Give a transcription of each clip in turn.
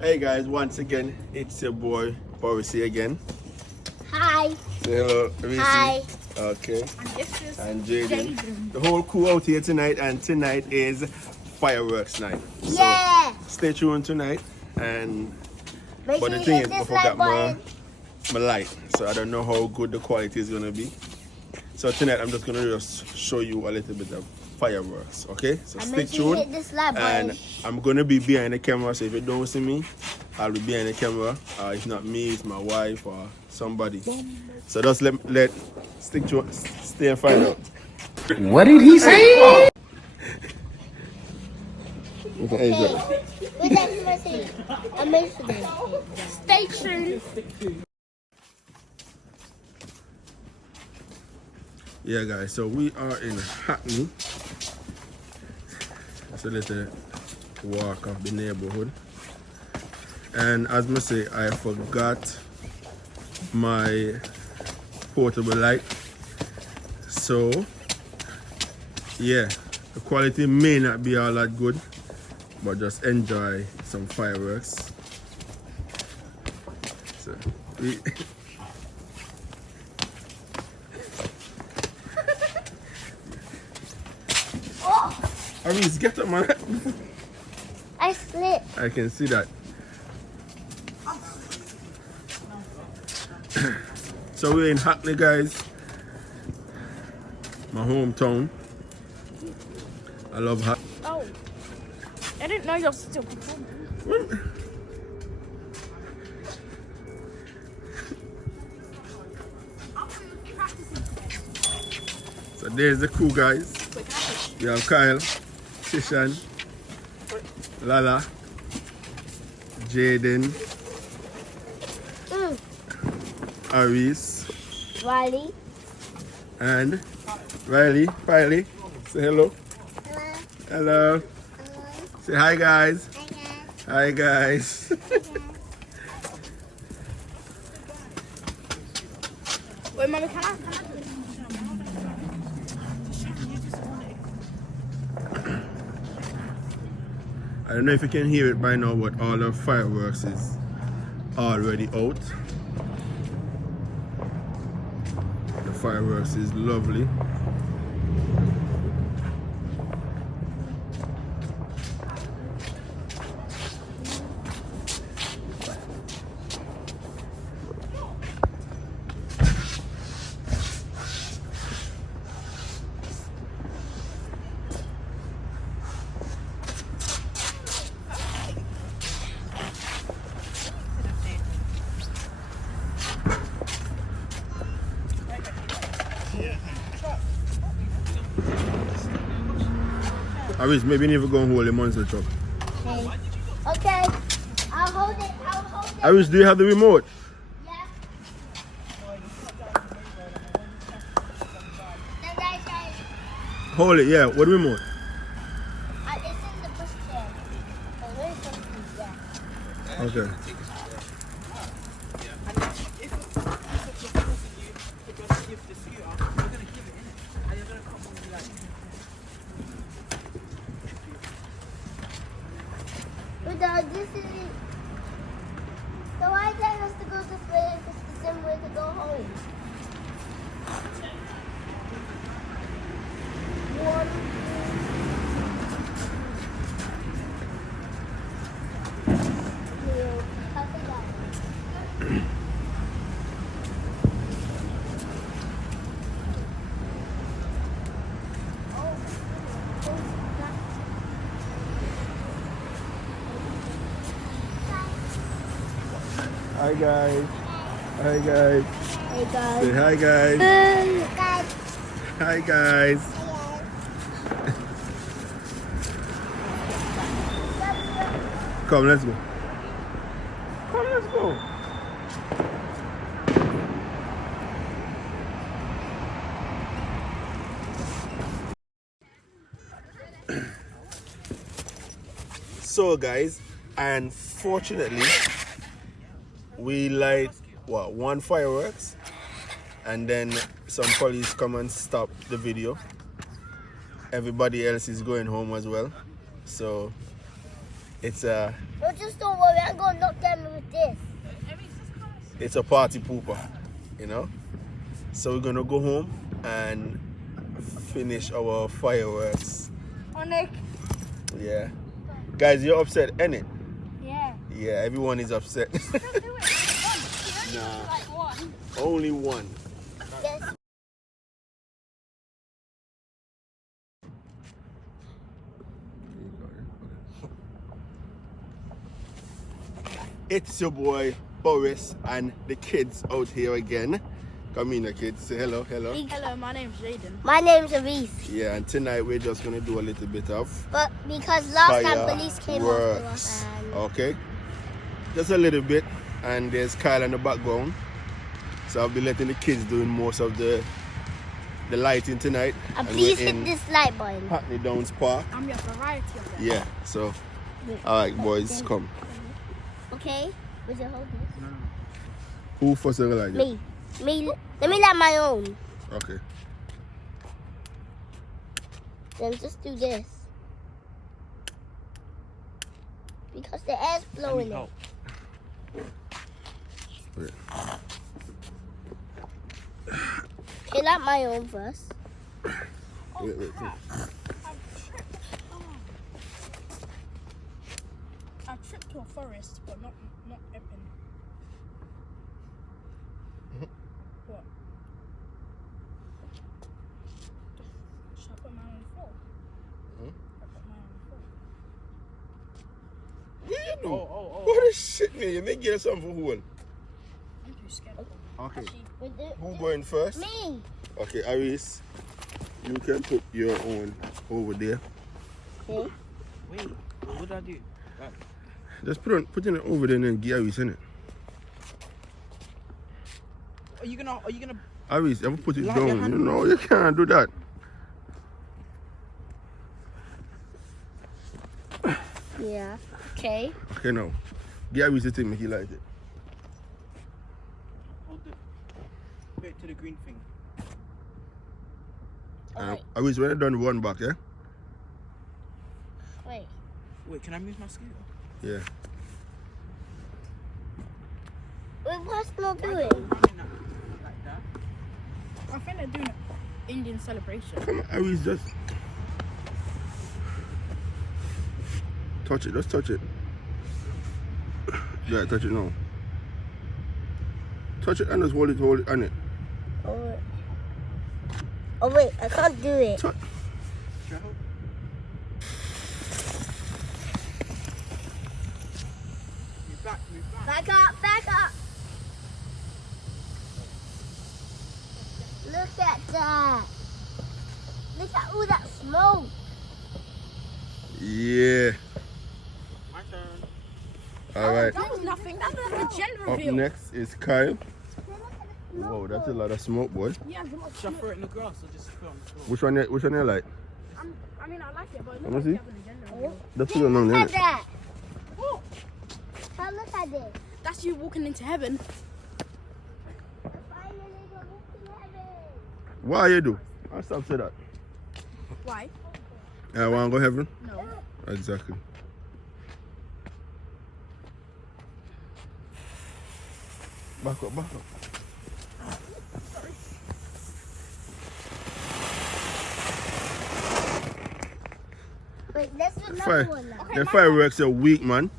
Hey guys, once again, it's your boy Boris again. Hi. Say hello, Reese. Hi. Okay. And this is And Jaden. Jaden. The whole crew out here tonight, and tonight is fireworks night. So Yeah. stay tuned tonight. And Make but sure the you thing hit is, I this forgot like my light, so I don't know how good the quality is gonna be. So tonight I'm just gonna just show you a little bit of fireworks, okay? So And stay make sure you tuned. hit this like And button. I'm gonna be behind the camera, so if you don't see me, I'll be behind the camera. It's not me, it's my wife or somebody. So just let stick to stay and find out. What did he say? Okay. Wait, that's my thing. I'm listening. Stay tuned. Yeah, guys. So we are in Hackney. It's a little walk of the neighborhood. And as I say, I forgot my portable light. So yeah, the quality may not be all that good, but just enjoy some fireworks. So we Oh, Aris, get up, man. I slipped. I can see that. So we're in Hackney, guys. My hometown. I love Hackney. Oh, I didn't know you're still performing. So there's the crew, guys. We have Kyle, Shishan, Lala, Jaden, Aris, Riley. and Riley. Say hello. Hello. Say hi, guys. Hi, guys. Wait, Mommy, can I? I don't know if you can hear it by now, but all the fireworks is already out. The fireworks is lovely. I wish maybe never go and hold the monster truck. Okay. I'll hold it. I wish, do you have the remote? Yeah. Then I say, Hold it, yeah. What remote? it's in the push chair. So where's the yeah. Okay. But this is it. So why tell us to go this way if it's the same way to go home? One, two, pass it down. Hi, guys. Hi, guys. Hey guys. Say hi, guys. Guys. Hi, guys. Come, let's go. Come, let's go. So, guys, unfortunately, we light one fireworks, and then some police come and stop the video. Everybody else is going home as well, so it's a No, just don't worry. I'm going to knock them with this. It's a party pooper, you know? So we're gonna go home and finish our fireworks. Oh, Nick. Yeah. Guys, you're upset, innit? Yeah. Yeah, everyone is upset. Just do it. One. Nah. Like one. Only one. Yes. It's your boy Boris and the kids out here again. Come in, the kids. Say hello, hello. Hello, my name's Jaden. My name's Aris. Yeah, and tonight we're just gonna do a little bit of But because last time police came after us fireworks. and... Okay, just a little bit, and there's Kyle in the background. So I'll be letting the kids doing most of the lighting tonight. And And please we're hit in this like button. Hackney Downs Park. I'm your variety of that. Yeah. So, all right, boys, come. Okay? Would you hold this? Who first ever like it? Me. Let me light my own. Okay. Then just do this. Because the air's blowing it. Wait. Okay, light my own first. Wait. I tripped to a forest, but not Epping. What? Should I put mine on the floor? Hmm? I put mine on the floor. What you do? What the shit, man? You make get something for who? I'm too scared. Okay. Actually, Who going first? Me. Okay, Aris, you can put your own over there. Okay. Wait, what did I do? Just put it over there and then get Aris in it. Are you gonna? Aris, ever put it Light your down? hand. No, you can't do that. Yeah. Okay. Okay, now. Get Aris the thing, make you light it. Hold it. Wait to the green thing. Aris, when you done one back, yeah? Wait. Wait, can I move my scooter? Yeah. Wait, what's not doing? Like that. I think they're doing an Indian celebration. Come on, Aris, just touch it. Just touch it. Yeah, touch it now. Touch it and just hold it on it. Oh wait, I can't do it. Touch. Should I hold? Move back. Back up. Look at that. Look at all that smoke. Yeah. My turn. All right. That was nothing. That was a gender Up reveal. next is Kyle. Whoa, that's a lot of smoke, boy. Yeah, it's a lot of Should I smoke. throw it in the grass or just throw it on the floor? Which one you like? I mean, I like it, but it Let looks me like see. having a gender reveal. That's the one, Look at innit? that. Oh, Now look at this. that's you walking into heaven. Finally go to heaven. Why you do? I stop say that. Why? I want to go heaven? No. Exactly. Back up. Wait, let's do another Fire. one now. Okay, The my fireworks are weak, man.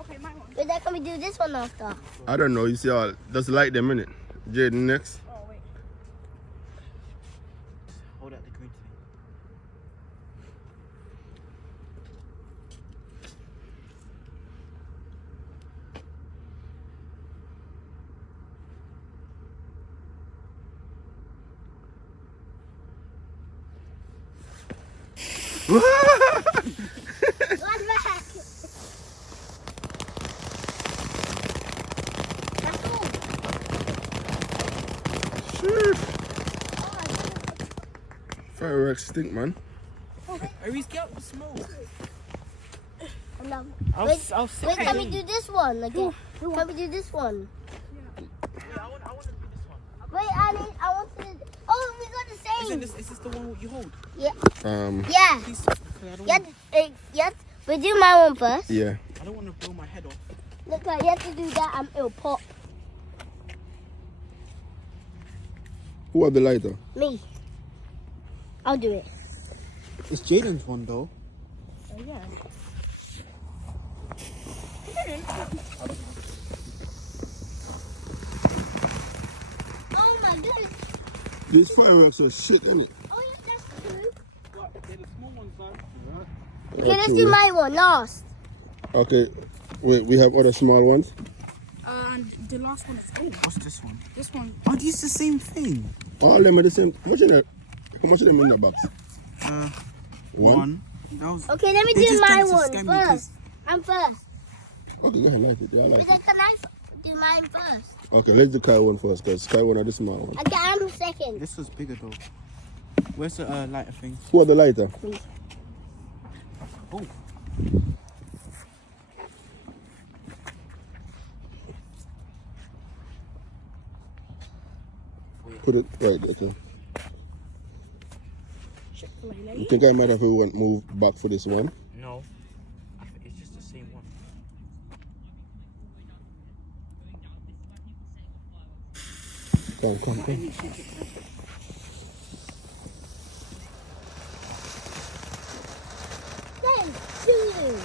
Okay, my one. Wait, then can we do this one after? I don't know. You see how just light them in it. Jaden next. Oh, wait. Hold out the green thing. One back. Shit. Fireworks stink, man. Aries, get up the smoke. No. I'll Wait, sit wait, can down. we do this one again? Can we do this one? Yeah, I want to do this one. Wait, I want to. Oh, we got the same. Is this the one you hold? Yeah. Yeah. Yeah. Please, 'cause I don't want- Yes. We do my one first. Yeah. I'm don't want to blow my head off. Look, you have to do that and it'll pop. Who had the lighter? Me. I'll do it. It's Jaden's one though. Oh, yeah. Oh my goodness. These fireworks are shit, isn't it? Oh yeah, that's true. What? They're the small ones though. Okay, let's do my one last. Okay, wait, we have other small ones? And the last one is, oh, What's this one? this one. Are these the same thing? All of them are the same. How much of them in the box? One? That was. Okay, let me They do just my came to one scam me first. I'm first. Okay, go ahead, like it. Yeah, I like But then it. can I do mine first? Okay, let's do Kai one first, because Kai one are the small one. Okay, I'm second. This was bigger though. Where's the lighter thing? Who had the lighter? Oh. Put it right there. Okay. Chick-fil-A. You think I might have to move back for this one? No. I think it's just the same one. Come. 10 doo-doo.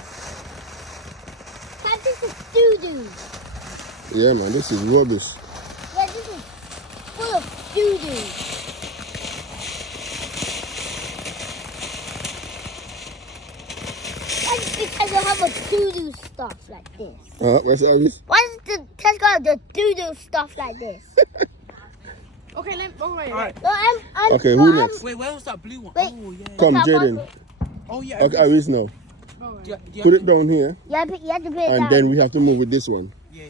This is doo-doo. Yeah, man, this is rubbish. Yeah, this is full of doo-doo. That's because you have a doo-doo stuff like this. Where's Alice? Why is the Tesco have the doo-doo stuff like this? Okay, wait. Alright. No, I'm Okay, who next? Wait, where was that blue one? Wait. Oh yeah. Come, That Jaden. one- Oh yeah. Okay, Alice now. Do you Put have it down here, You have to put it down. and then we have to move with this one. Yeah.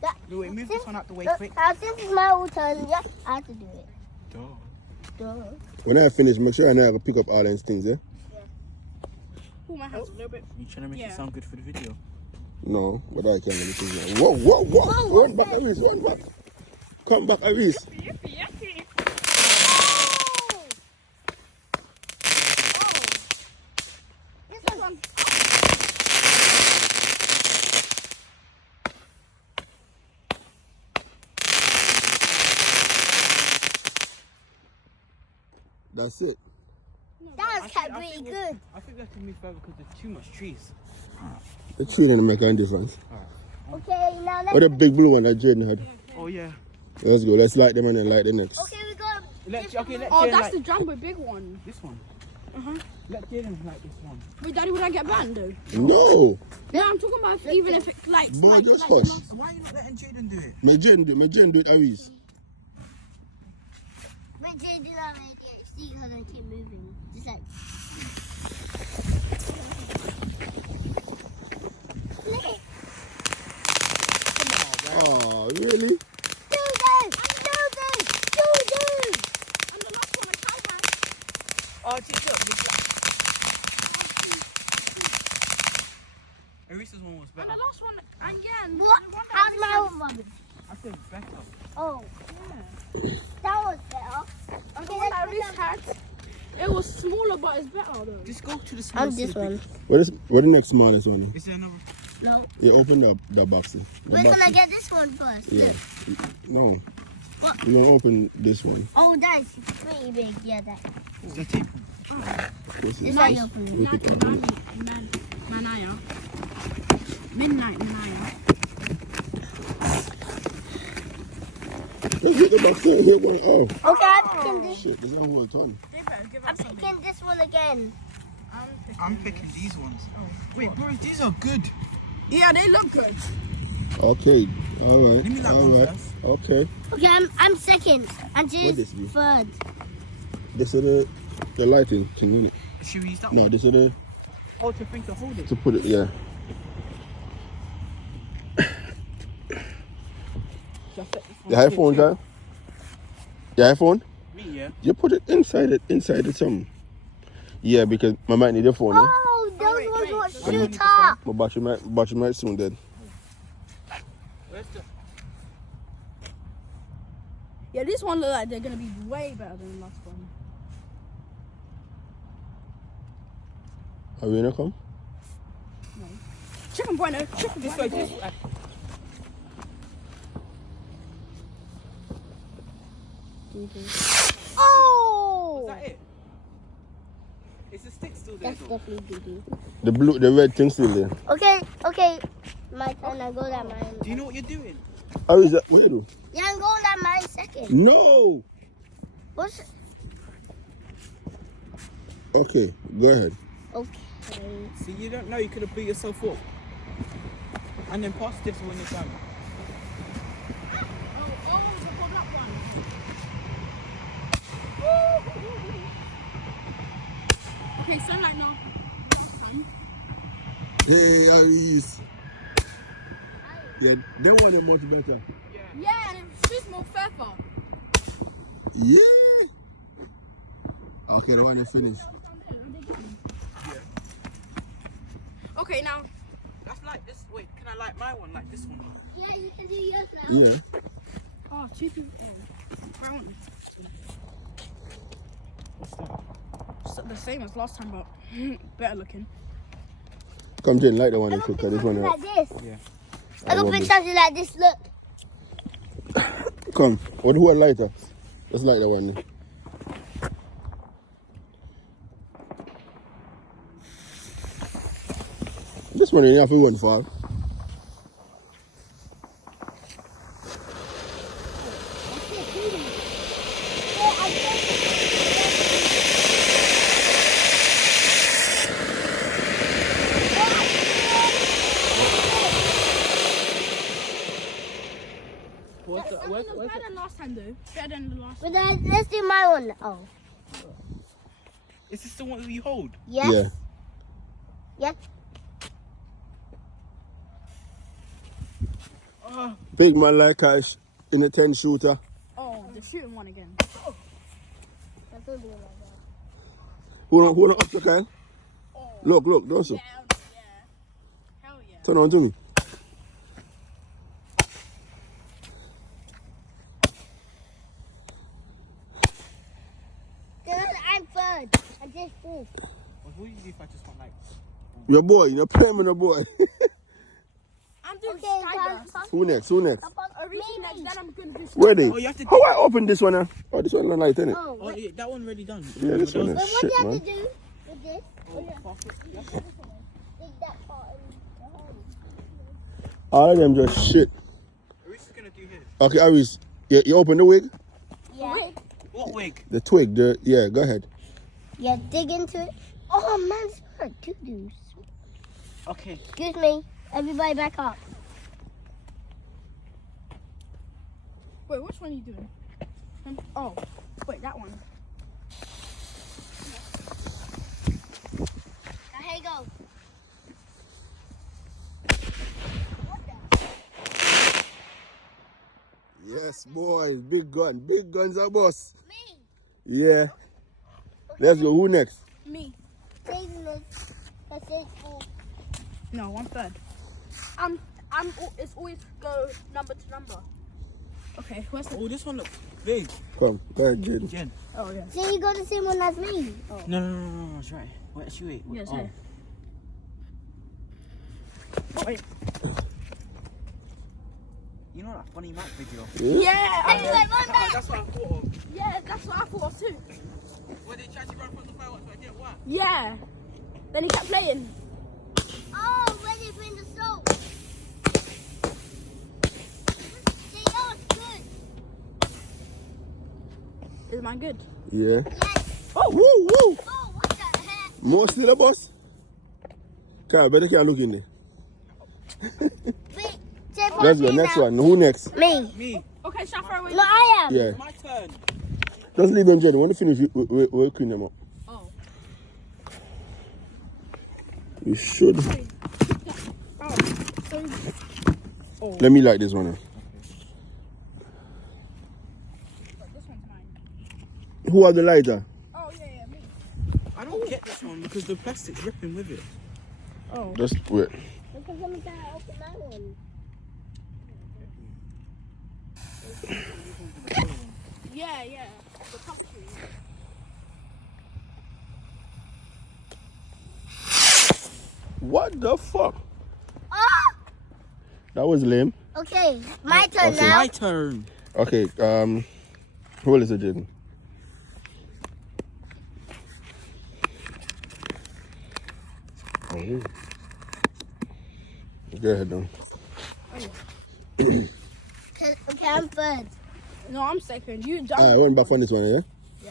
That- No, wait, move this one out the way Look, quick. since it's my old turn, yeah, I have to do it. Duh. When I finish, make sure I know I pick up all these things, yeah? Pull my hands a little bit. You trying to make Yeah. it sound good for the video? No, but I can't let me see now. Whoa! Run back, Alice, run back. Come back, Alice. Yippee, yippee. This one. That's it. That was kept really good. I think we have to move further because there's too much trees. The tree didn't make any difference. Okay, now let's. What the big blue one that Jaden had? Oh yeah. Let's go. Let's light them and then light the next. Okay, we got. Let this Jaden Oh, that's like the jumbo big one. this one. Uh-huh. Let Jaden like this one. Wait, Daddy, would I get banned though? No! No, I'm talking about even if it like. Boy, like, just like hush. Why are you not letting Jaden do it? May Jaden do it, Alice. But Jay did not ADHD because I keep moving. Just like. Look. Oh, really? Do this! Do this! Do this! And the last one, I can't have. Oh, just look. Arisa's one was And better. the last one, again. What? the one that How's we my had- own one? I said better. Oh, Yeah. that was better. The Okay, one that let's Reese put had, it was smaller, but it's better though. Just go to the smallest. to the big- What the next smallest one? Is there another? No. You open the box. The We're box. gonna get this one first. Yeah. Look. No. What? You're gonna open this one. Oh, that's pretty big. Yeah, that. Is there tape? This This is one you open. we could open it. Manaya. Midnight Manaya. Let's get the box down here going. Oh, Okay, I'm picking this. shit. There's no whole time. They better give I'm us something. picking this one again. I'm picking these ones. Wait, bro, these are good. Yeah, they look good. Okay. All right. Let me light All one right. first. Okay. Okay, I'm second. And What she's this be? third. This is the lighting thing, isn't it? Should we use that No, one? this is the Oh, to think to hold it. to put it. Yeah. Just set this one The iPhone, here, guy. The iPhone. Me, yeah. You put it inside it something. Yeah, because I might need a phone. Eh? Oh, those wait, ones wait. were So shoot need up. My battery might soon dead. Where's the? Yeah, this one look like they're gonna be way better than the last one. Are we gonna come? No. Chicken bueno. Chicken This way, bueno. this way. Oh! Is that it? Is the stick still there? That's definitely doo-doo. The red thing still there. Okay. My turn. I go that mine. Do you know what you're doing? How is that? What you do? Yeah, I'm going that mine second. No. What's... Okay, go ahead. Okay. See, you don't know. You could have beat yourself up. And then pass this when you're done. Okay, sunlight now. Hey, Aris. Yeah, they want it much better. Yeah, and she's more feather. Yeah. Okay, the one to finish. Okay, now. That's like this. Wait, can I like my one like this one? Yeah, you can do yours now. Yeah. Oh, two people. Brown. What's that? It's the same as last time, but better looking. Come, Jen, light the one I and don't cook. think This one. something like this. Yeah. I don't think something like this. Look. Come. What who a lighter? Let's light the one. This one you have to one fall. Where's Better than last time, though. Better than the last time. But let's do my one. Oh. Is this the one that you hold? Yes. Yeah. Yes. Big man like us in a 10 shooter. Oh, the shooting one again. That's gonna be like that. Who up to Kyle? Look, don't show. Yeah. Hell yeah. Turn on to me. I'm third. I'm just fourth. What would you do if I just want like? Your boy, you're playing with your boy. I'm doing Okay, Tiger. Who next? Who next? Next, then I'm gonna do Where they? Oh, you have to. How I open this one? Oh, this one not light, innit? Oh, Oh, yeah, that one already done. Yeah, this one but is what shit, do you have man. to do with this? Dig that part in the hole. All of them just shit. Aris is gonna do his. Okay, Aris, you open the wig? Yeah. What wig? The twig, yeah, go ahead. Yeah, dig into it. Oh man, it's hard. Doo-doos. Okay. Excuse me. Everybody back up. Wait, which one are you doing? Oh, wait, that one. Now here you go. Yes, boy, big gun. Big guns are boss. Me. Yeah. Let's go. Who next? Me. Taking this. That's it. Oh. No, I'm third. It's always go number to number. Okay, where's the... Oh, this one looks big. Come, go ahead, Jaden. Jen. Oh, yeah. So you got the same one as me. No, it's right. Where's you? Yeah, it's Oh. here. Oh, wait. You know that funny Mac video? Yeah! Everybody run back. That's what I thought of. Yeah, that's what I thought of too. When they tried to run from the fireworks, I didn't work. Yeah. Then he kept playing. Oh, when you bring the soap. See, that was good. Is mine good? Yeah. Yes. Oh, woo, woo. Oh, what the heck? More still a boss? Can't, better can't look in there. Wait, say Let's go, next one. Who next? Me. Me. Okay, shall I throw away? No, I am. Yeah. My turn. Just leave them, Jaden. When you finish, we'll clean them up. Oh. You should. Oh. So, Let me light this one up. this one's mine. Who have the lighter? Oh, yeah, me. I don't get this one because the plastic's ripping with it. Oh. Just wait. Because I'm going to open that one. Yeah. The country. What the fuck? That was lame. Okay, my turn Okay. now. My turn. Okay, who is it, Jaden? Oh. Go ahead, then. Okay, I'm first. No, I'm second. You jump. I went back on this one, yeah? Yeah.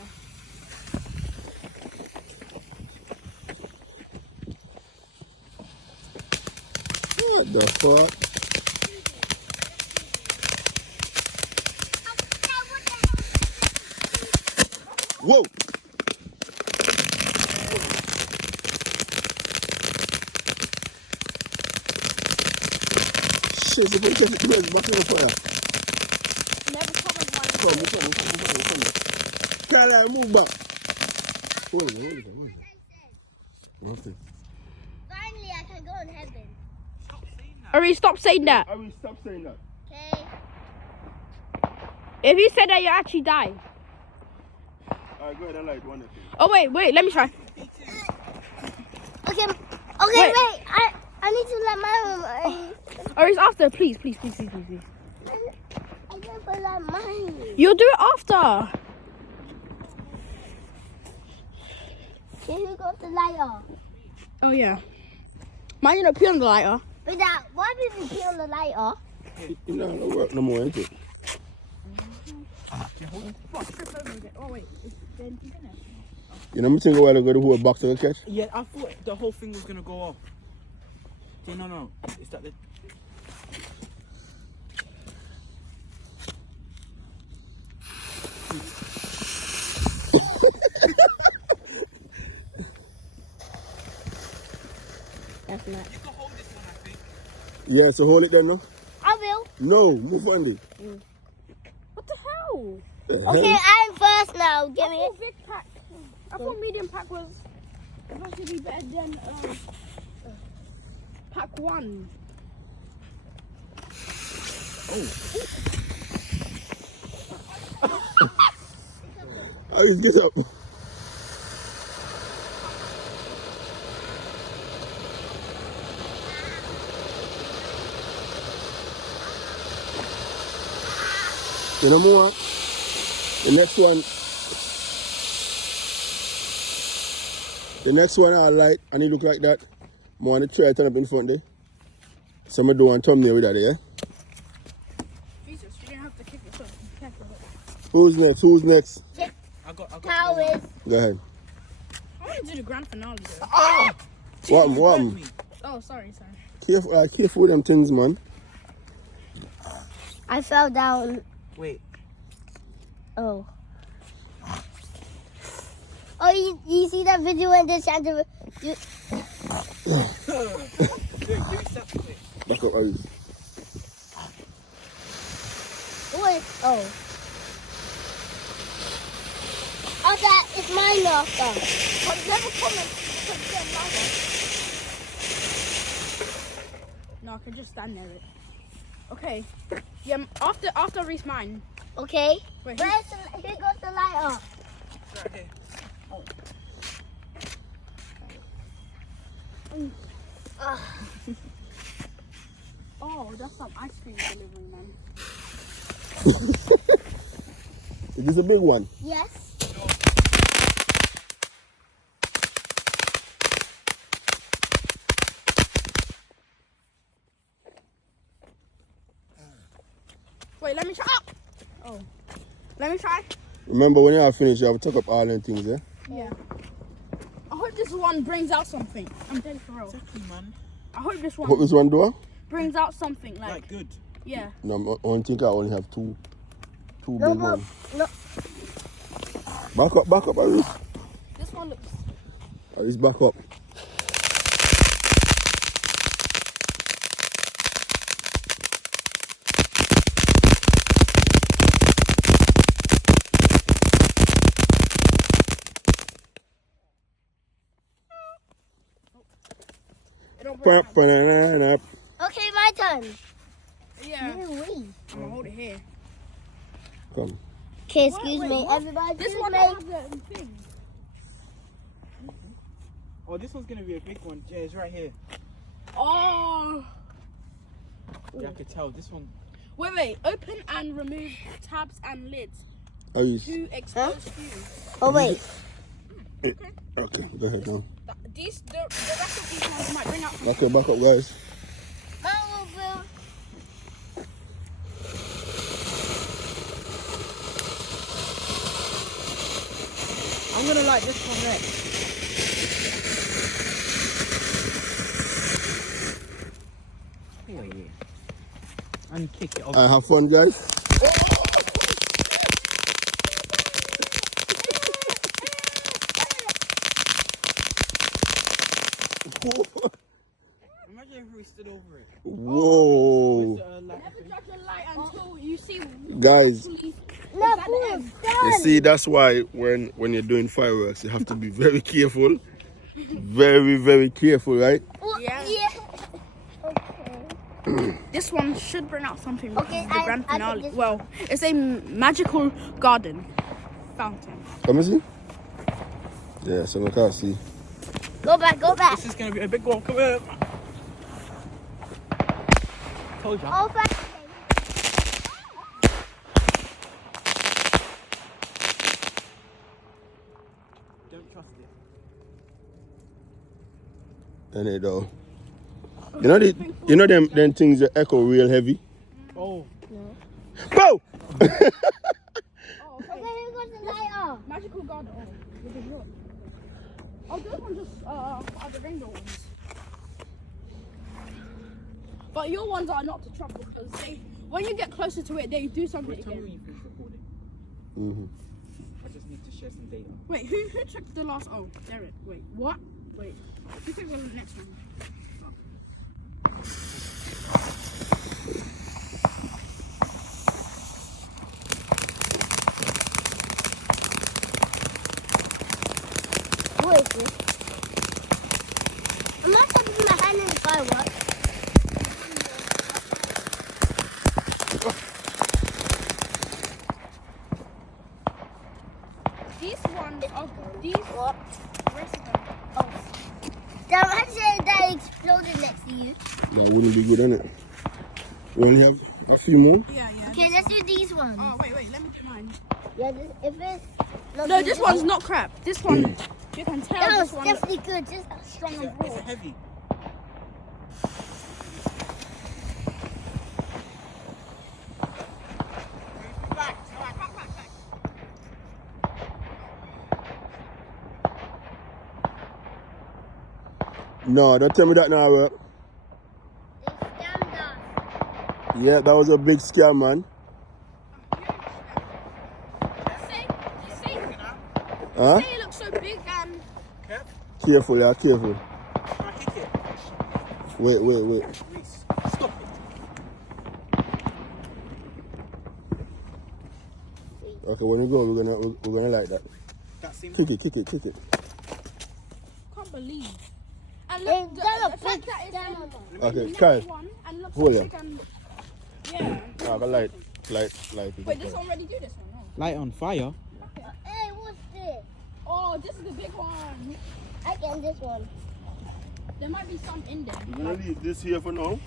What the fuck? Whoa! Shit, the police are back in the fire. Never come in one. Come. Can I move back? Hold it. Okay. Finally, I can go in heaven. Ari, stop saying that. I will stop saying that. Okay. If you said that, you actually die. Alright, go ahead and light one of them. Oh wait, let me try. Okay, Wait. wait. I need to let my room. Ari's after, please. I can't put like mine. You'll do it after. Can you go to lighter? Oh yeah. Mine gonna pee on the lighter. Without, why did you pee on the lighter? You know, no work no more, ain't it? Oh wait. You know, me think a while ago the whole box of a catch? Yeah, I thought the whole thing was gonna go off. Yeah, no. Is that the? That's not. You can hold this one, I think. Yeah, so hold it then, no? I will. No, move on it. What the hell? Okay, I'm first now. Give me it. Big pack. I thought medium pack was supposed to be better than pack 1. Alice, get up. You know more? The next one I light and it look like that. I want to try it turn up in front there. So I'm going to do one thumbnail with that, yeah? Jesus, you didn't have to kick yourself. Who's next? I got. Towers. Go ahead. I want to do the grand finale though. What? Oh, sorry. Careful with them things, man. I fell down. Wait. Oh. Oh, you see that video when they tried to... Give me stuff quick. Back up, Alice. Wait, oh. Oh, that is mine now. But never comment. No, I can just stand there. Okay. Yeah, after Reese mine. Okay. Wait, Here goes the lighter. Right here. Oh, that's some ice cream delivery, man. Is this a big one? Yes. Wait, let me try. Oh. Let me try. Remember, when you are finished, you have to tuck up all them things, yeah? Yeah. I hope this one brings out something. I'm dead for real. Exactly, man. I hope this What one this one do? brings out something like, Like good. yeah. No, I think I only have two big No. ones. Back up, Alice. This one looks. Alice, back up. It don't bring out. Okay, my turn. Yeah. Wait. I'm gonna hold it here. Come. Okay, excuse Wait, me. what? Everybody, This excuse one me. don't have the thing. Oh, this one's gonna be a big one. Yeah, it's right here. Oh. Yeah, I could tell this one. Wait. Open and remove tabs and lids Are you? to expose fuse. Oh wait. Okay, go ahead now. The rest of these ones might bring out some. Okay, back up, guys. Oh, Bill. I'm gonna light this one next. Yeah. And kick it off. Have fun, guys. Imagine if we stood over it. Whoa. Never judge a light until you see. Guys, No, Bill, you see, that's why when you're doing fireworks, you have to be very careful. Very, very careful, right? Yeah. Okay. This one should bring out something. Okay, The grand I think finale. this- Well, it's a magical garden fountain. Come and see. Yeah, so look, I see. Go back. This is gonna be a big one. Come here. Told ya. All back. Don't trust it. And it though. You know them things that echo real heavy. Oh. Go! Oh, Okay, here goes the lighter. Magical garden. Oh, with the wood. Oh, those ones just are the rainbow ones. But your ones are not to trouble because when you get closer to it, they do something Wait, tell me when again. you finish recording. Mm-hmm. I just need to share some data. Wait, who took the last? Oh, Derek. Wait, what? Wait, who took the next one? Who is this? I'm not touching my hand in the fireworks. These ones are these. What? Rest of them. Oh. Damn, I said that exploded next to you. That wouldn't be good, innit? We only have a few more. Yeah. Okay, let's do these ones. Oh wait, let me do mine. Yeah, if it's not No, good, this one's not crap. This one, you can tell. That was This one definitely good. Just strong Is and it broad. heavy? No, don't tell me that now, bro. they scammed us. Yeah, that was a big scam, man. Huh? Say it looks so big and Careful, yeah, careful. Can I kick it? Wait. Reese, stop it. Okay, when you go, we're gonna like that. That seems. Kick it. can't believe. And They've look, done a the big fact that it's scam in on us. the Okay, next Kyle, one and looks hold so on. big and yeah. I got light. Wait, this already do this one? No. Light on fire. Hey, what's this? Oh, this is the big one. I get this one. There might be some in there. We're gonna leave this here for now.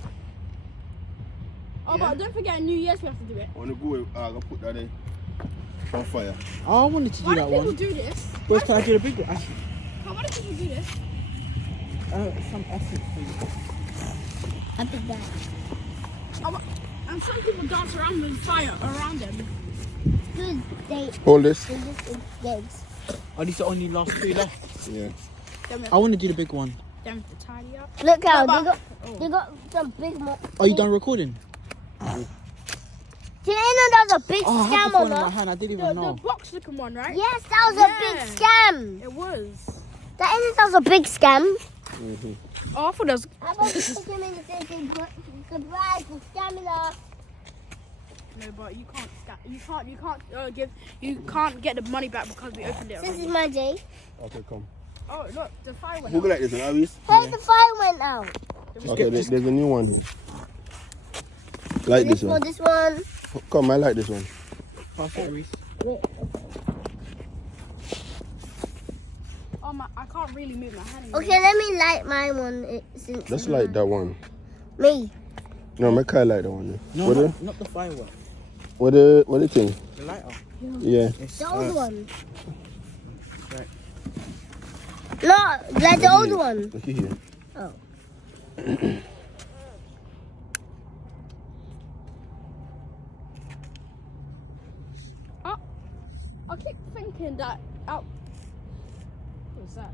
Oh, but don't forget New Year's we have to do it. On the go, I'm gonna put that in on fire. Oh, I wanted to do Why do that people one. do this? Where's can I do the big one? Actually, Why do people do this? some essence thing. I think that. Oh, and some people dance around with fire around them. Good. They Hold this. just games. Oh, these are only last two left. Yeah. Then we I have want to do the big one. them to tidy up. Look how No, they got some big. Are you done recording? Did you know that was a big Oh, I had the scam phone on in my us? hand. I didn't The even know. box looking one, right? Yes, that was a big scam. It was. That was a big scam. Oh, I thought it was. How about you put him in the same thing? Goodbye for scamming us. No, but you can't you can't get the money back because we opened it This already. is my day. Okay, come. Oh, look, the fire went Who out. like this one, Avis? Hey, the fire went out. Okay, there's a new one. Like this one. This one. Come, I like this one. Pass it, Reese. Oh my, I can't really move my hand. Okay, let me light my one. Since Let's like that one. Me. No, my car like that one. No, not the firework. What the thing? The lighter. Yeah. It's, The old one. Right. No, like the old one. Look here. Oh. I keep thinking that out. What's that?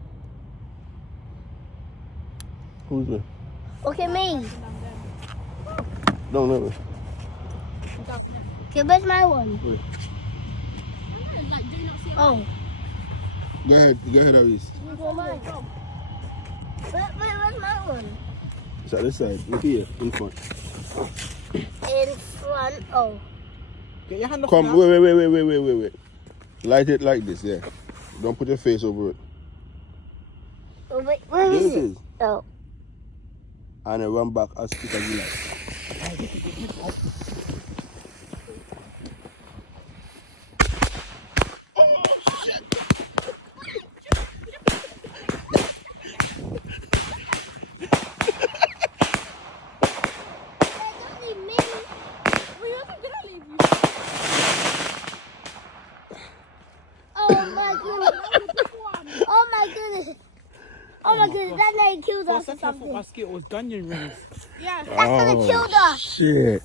Who's it? Look at me. Don't know. Okay, where's my one? Wait. Like, do you not see it? Oh. Go ahead, Aris. Where's mine? Where's my one? It's at this side. Look here, in front. In front. Oh. Get your hand off Come, now. wait. Light it like this, yeah. Don't put your face over it. Oh, wait, where There is it it? is. Oh. And then run back as quick as you like. Oh my goodness, that lady killed For a us or second, I thought something. my skit was gunyon rings. Yeah. That could have killed us. Shit.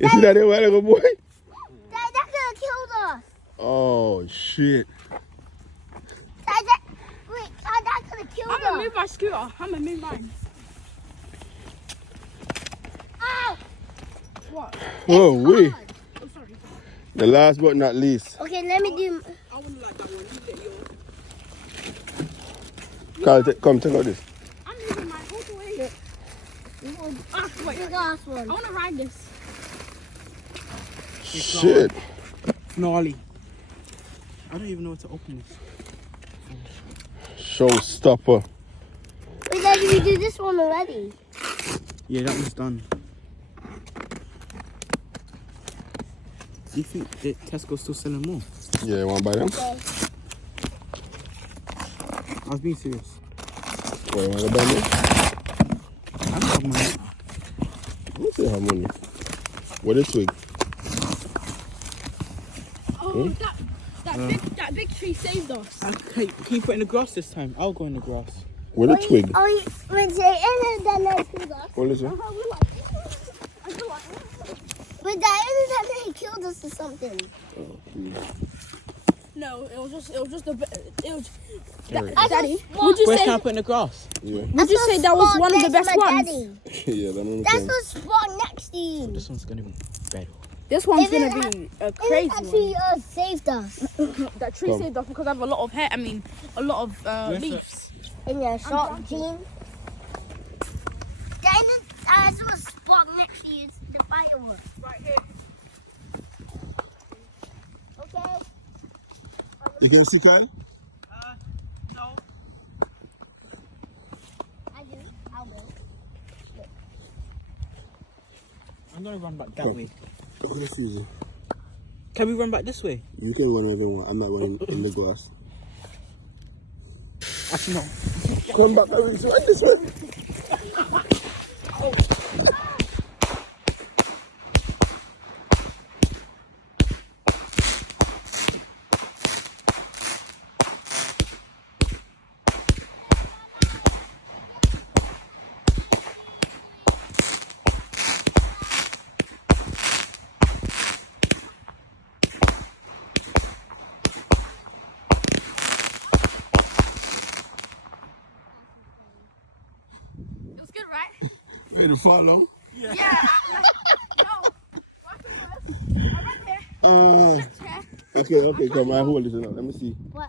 You see that a while ago, boy? That could have killed us. Oh, shit. Wait, that could have killed I'm gonna us. move my scooter. I'm gonna move mine. Ow! What? Oh, wait. Oh, sorry. The last but not least. Okay, let me do. I wouldn't like that one. You get yours. Carl, come, take out this. I'm moving mine all the way. Ah, wait. The last I one. wanna ride this. Shit. Gnarly. I don't even know how to open this. Showstopper. Wait, Dad, did we do this one already? Yeah, that one's done. Do you think that Tesco's still selling more? Yeah, you want to buy them? Okay. I was being serious. What, you want to buy them? I don't have money. Let me see how money. What is twig? Oh, that big tree saved us. Okay, can you put it in the grass this time? I'll go in the grass. What is twig? Oh, when they ended that lady killed us. What is it? But that ended that lady killed us or something. Oh, please. No, it was just a bit. It was. Alright. Daddy, would you Where say? can I put in the grass? Yeah. Would you say that was one of the best ones? Yeah, that one. That's what's spawned next to you. This one's gonna be better. This one's If it gonna be a It crazy actually one. saved us That tree Come. saved us because I have a lot of hair. I mean, a lot of Where's leaves. in your short jeans. That's what's spawned next to you. It's the fireworks. Right here. Okay. You can see Kyle? No. I do. I will. I'm gonna run back that way. Oh, this is it. Can we run back this way? You can run wherever you want. I'm not running in the grass. Actually, no. Come back, Aris. Run this way. It was good, right? Hey, the follow. Yeah. No. I'm right here. Okay, come. I hold this now. Let me see. What?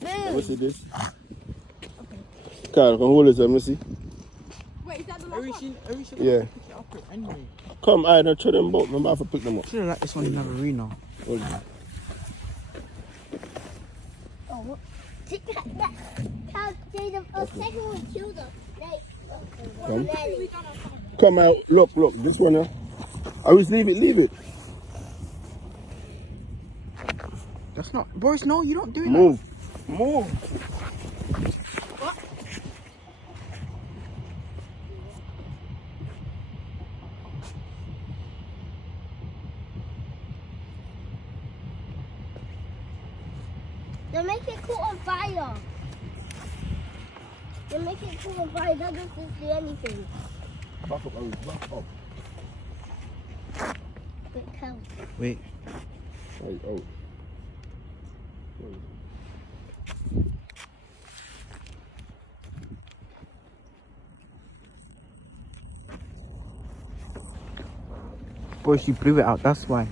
Let me see this. Kyle, come hold this. Let me see. Wait, is that the last one? Arisha, Yeah. pick it up anyway. Come, I don't throw them both. I'm about to pick them up. Should have like this one in another arena. Hold it. Oh, the second one killed us. Come. Come out. Look. This one here. Aris, leave it. That's not. Boris, no, you don't do that. Move. What? Don't make it cool on fire. Don't make it cool on fire. That doesn't do anything. Back up, Aris. Back up. Wait, count. Wait. Right, out. Boy, she blew it out, that's why.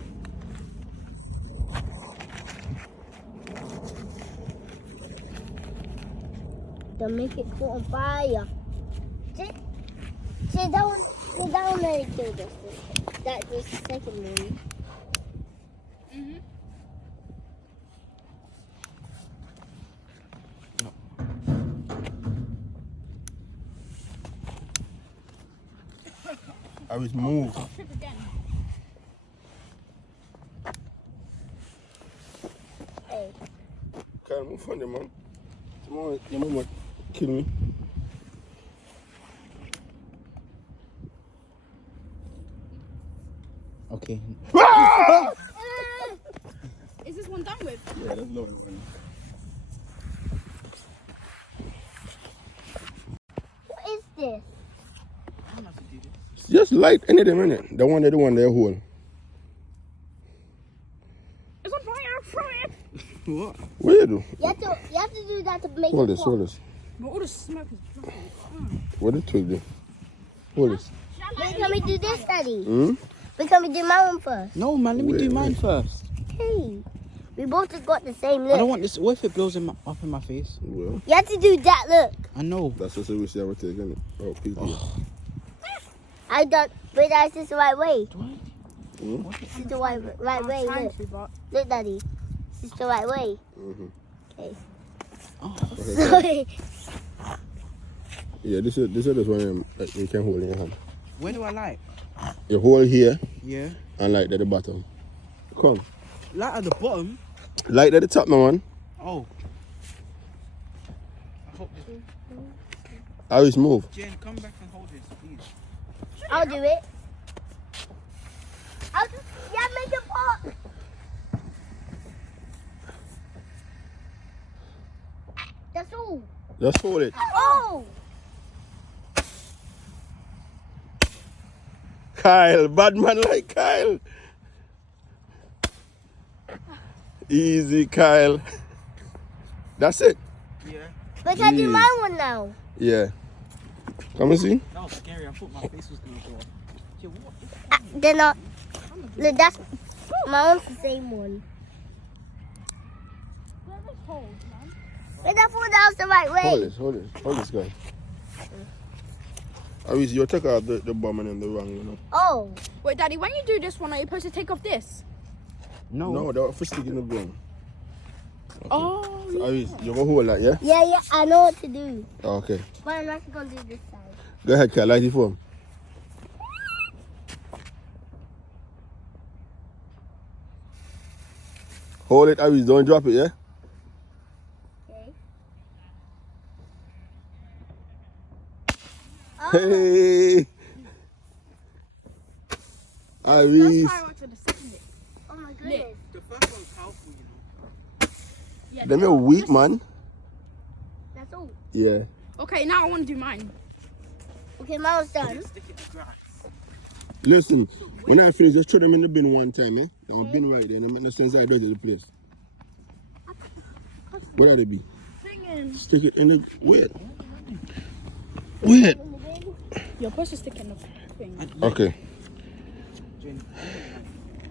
Don't make it cool on fire. Sit down and do this. That was the second one. Aris, move. Trip again. Hey. Kyle, move on there, man. Tomorrow, your mama kill me. Okay. Is this one done with? Yeah, that's low one. What is this? I'm not to do this. Just light any of them, innit? The one they hold. It's on fire. Throw it. What? What you do? You have to do that to make Hold it this, pop. hold this. But all the smoke is dropping. What did twig do? Hold this. Wait, can we do this, Daddy? Hmm? Wait, can we do my one first? No, man, let me do mine first. Hey. We both just got the same I don't look. want this. What if it blows up in my face? Well, You have to do that look. I know. that's just a wish I would take, innit? Oh, PT. I don't, but that's just the right way. Hmm? This is the right way, Trying look. to, but Look, Daddy. This is the right way. Mm-hmm. Okay. Oh. Sorry. Yeah, this is this one you can hold in your hand. Where do I light? You hold here Yeah. and light at the bottom. Come. Light at the bottom? Light at the top, no one. Oh. I hope this. Aris, move. Jen, come back and hold this, please. I'll do it. I'll just, yeah, make it pop. That's all. Just hold it. Oh! Kyle, bad man like Kyle. Easy, Kyle. That's it. Yeah. But can I do Jeez. my one now? Yeah. Come and see. That was scary. I thought my face was going to go off. Yeah, what? They're not. Look, that's my one's the same one. But I thought that was the right way. Hold this guy. Aris, you take out the bomb and the wrong, you know. Oh. wait, Daddy, when you do this one, are you supposed to take off this? No, that was for sticking the bomb. Oh, So, Aris, you go hold that, yeah? Yeah, I know what to do. Okay. But I'm not going to do this side. Go ahead, Kyle, light it for him. Hold it, Aris, don't drop it, yeah? Okay. Hey! Aris. that's fireworks for the second bit. Oh my goodness. The first one's powerful, you know. Yeah, Them are weak, man. That's all. Yeah. Okay, now I want to do mine. Okay, my one's done. Stick it to grass. Listen, when I finish, just throw them in the bin one time, eh? I'll bin right there. No make no sense I do it to the place. Where are they be? Singing. Stick it in the... Wait. Wait. You're supposed to stick in the thing. Okay. Jen,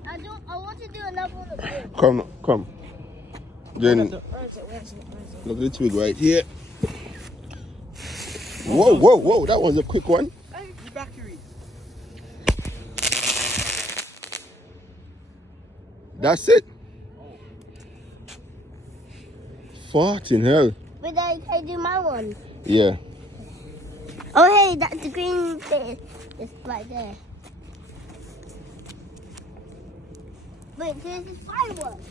I want to do another one of this. Come. Then, Where is it? look at the twig right here. Whoa. That was a quick one. the battery. That's it. Farting hell. But I do my one. Yeah. Oh, hey, the green bit is right there. Wait, this is fireworks.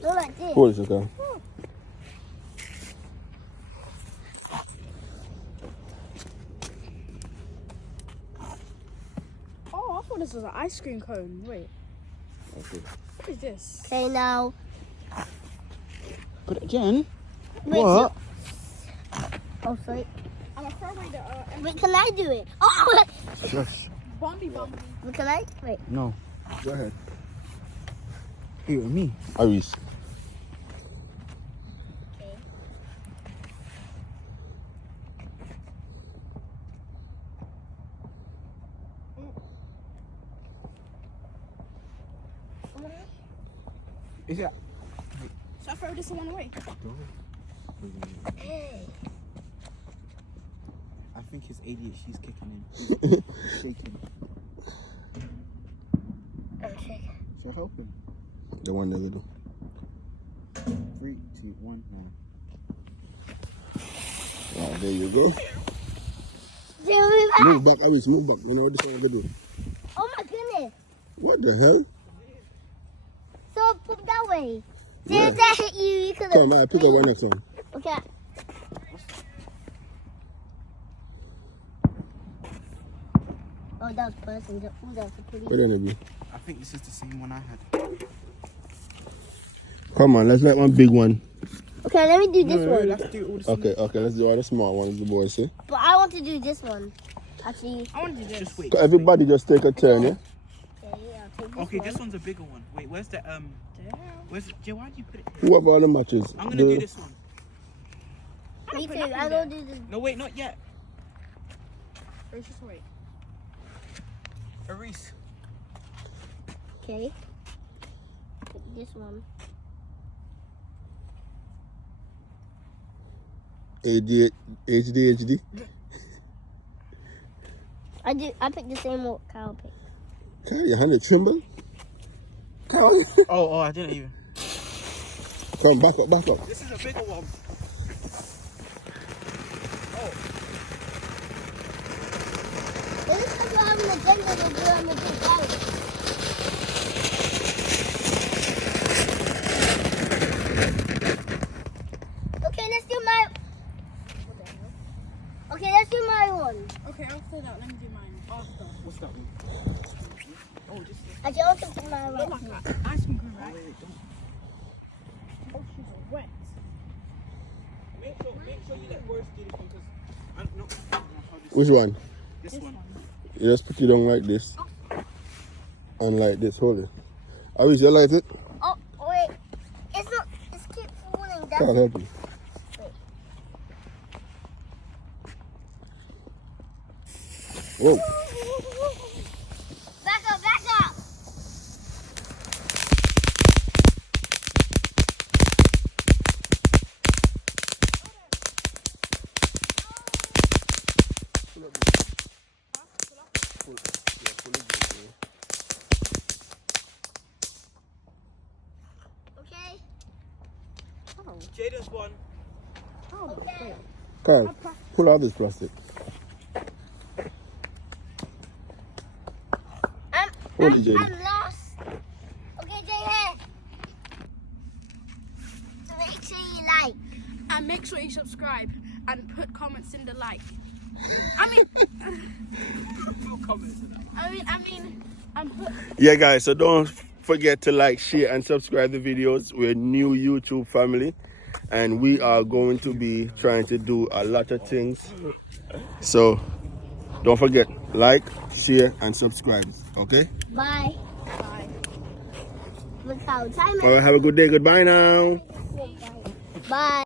Go like this. Hold it, okay. Oh, I thought this was an ice cream cone. Wait, Okay. what is this? Okay, now. But again, Wait, what? Oh, sorry. I'm gonna throw away the Wait, can I do it? Oh, Shush. Bombi. wait, can I? Wait. No. Go ahead. You and me. Iris. Okay. Is that? Should I throw this one away? Hey. I think his ADHD's kicking in. He's shaking. Okay. So help him. The one that little. 3, 2, 1, now. Oh, there you go. Do Move back, Iris, move back. You know what this one to do? Oh my goodness. What the hell? So put that way. Yeah. Did that hit you? You could Come on, pick up one next one. Okay. Oh, that was person. Ooh, that was a pretty. What did it be? I think this is the same one I had. Come on, let's make one big one. Okay, let me do this No, one. let's do all the Okay, let's do all the small ones, the boys say. But I want to do this one. Actually, I want to do this. Just wait. Everybody just take a turn, yeah? yeah, I'll take this Okay, one. this one's a bigger one. Wait, where's the Where's Jay? Why did you put it? Whoever all the matches. I'm gonna do this one. Me too. I'm gonna do this. No, wait, not yet. Let's just wait. Aris. Okay. Pick this one. HD. I picked the same one Kyle picked. Kyle, your hand is tremble. Kyle. Oh, I didn't even. Come, back up. This is a bigger one. This is because we're having a agenda to do on the big house. Okay, let's do my. Okay, let's do my one. Okay, after that, let me do mine. After. What's that one? Oh, this is. Actually, I want to do my Look right. like that. Ice cream cone, right? Wait, don't. Oh, she's wet. Make sure you let Boris do this one because I don't know how this. Which one? This one. You just put it on like this. And like this, hold it. Iris, you like it? Oh, wait. It's not. It's keep falling down. Can't help you. Whoa. Back up. Okay. Jaden's one. Okay. Kyle, pull out this plastic. Hold it, Jaden. I'm lost. Okay, Jay. Make sure you like. And make sure you subscribe and put comments in the like. I mean, put. Yeah, guys, so don't forget to like, share, and subscribe the videos. We're a new YouTube family, and we are going to be trying to do a lot of things. So don't forget, like, share, and subscribe. Okay? Bye. Look how time All right, have a good day. Goodbye now. Bye.